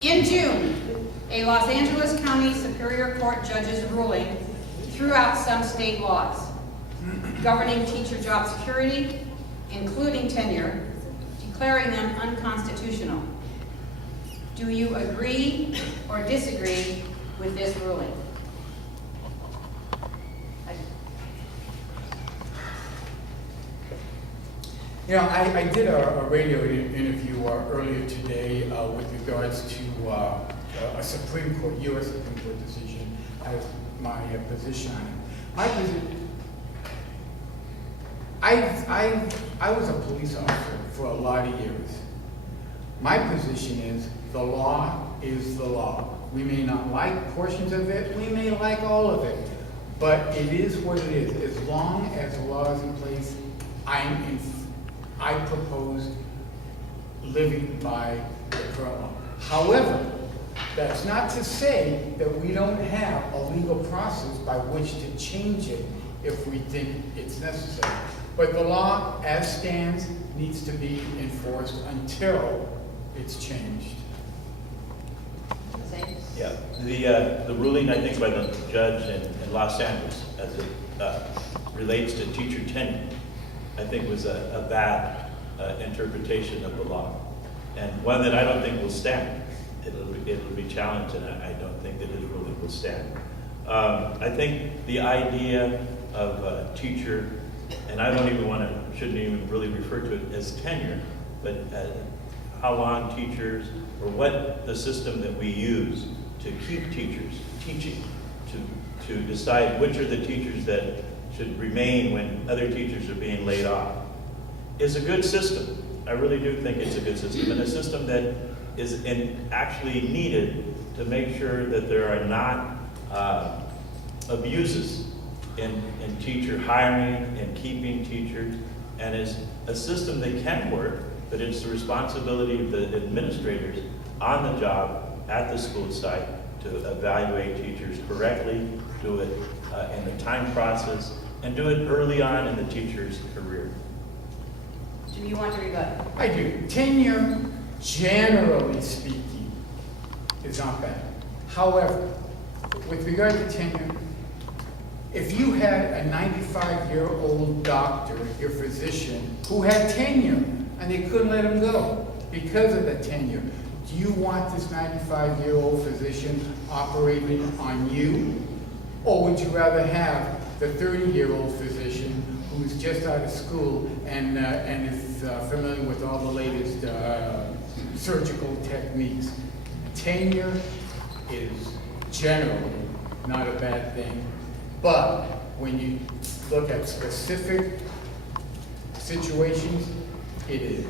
In June, a Los Angeles County Superior Court judge's ruling threw out some state laws governing teacher job security, including tenure, declaring them unconstitutional. Do you agree or disagree with this ruling? You know, I did a radio interview earlier today with regards to a Supreme Court, U.S. Supreme Court decision as my position on it. My position, I was a police officer for a lot of years. My position is the law is the law. We may not like portions of it, we may like all of it, but it is what it is. As long as the law is in place, I propose living by the current law. However, that's not to say that we don't have a legal process by which to change it if we think it's necessary. But the law, as stands, needs to be enforced until it's changed. Yeah, the ruling, I think, by the judge in Los Angeles as it relates to teacher tenure, I think was a bad interpretation of the law, and one that I don't think will stand. It'll be challenged, and I don't think that his ruling will stand. I think the idea of a teacher, and I don't even shouldn't even really refer to it as tenure, but how long teachers, or what the system that we use to keep teachers teaching, to decide which are the teachers that should remain when other teachers are being laid off, is a good system. I really do think it's a good system, and a system that is actually needed to make sure that there are not abuses in teacher hiring and keeping teachers, and is a system that can work, but it's the responsibility of the administrators on the job at the school site to evaluate teachers correctly, do it in the time process, and do it early on in the teacher's career. Do you want to rebut? I do. Tenure, generally speaking, is not bad. However, with regard to tenure, if you had a 95-year-old doctor, your physician, who had tenure, and they couldn't let him go because of the tenure, do you want this 95-year-old physician operating on you? Or would you rather have the 30-year-old physician who's just out of school and is familiar with all the latest surgical techniques? Tenure is generally not a bad thing, but when you look at specific situations, it is.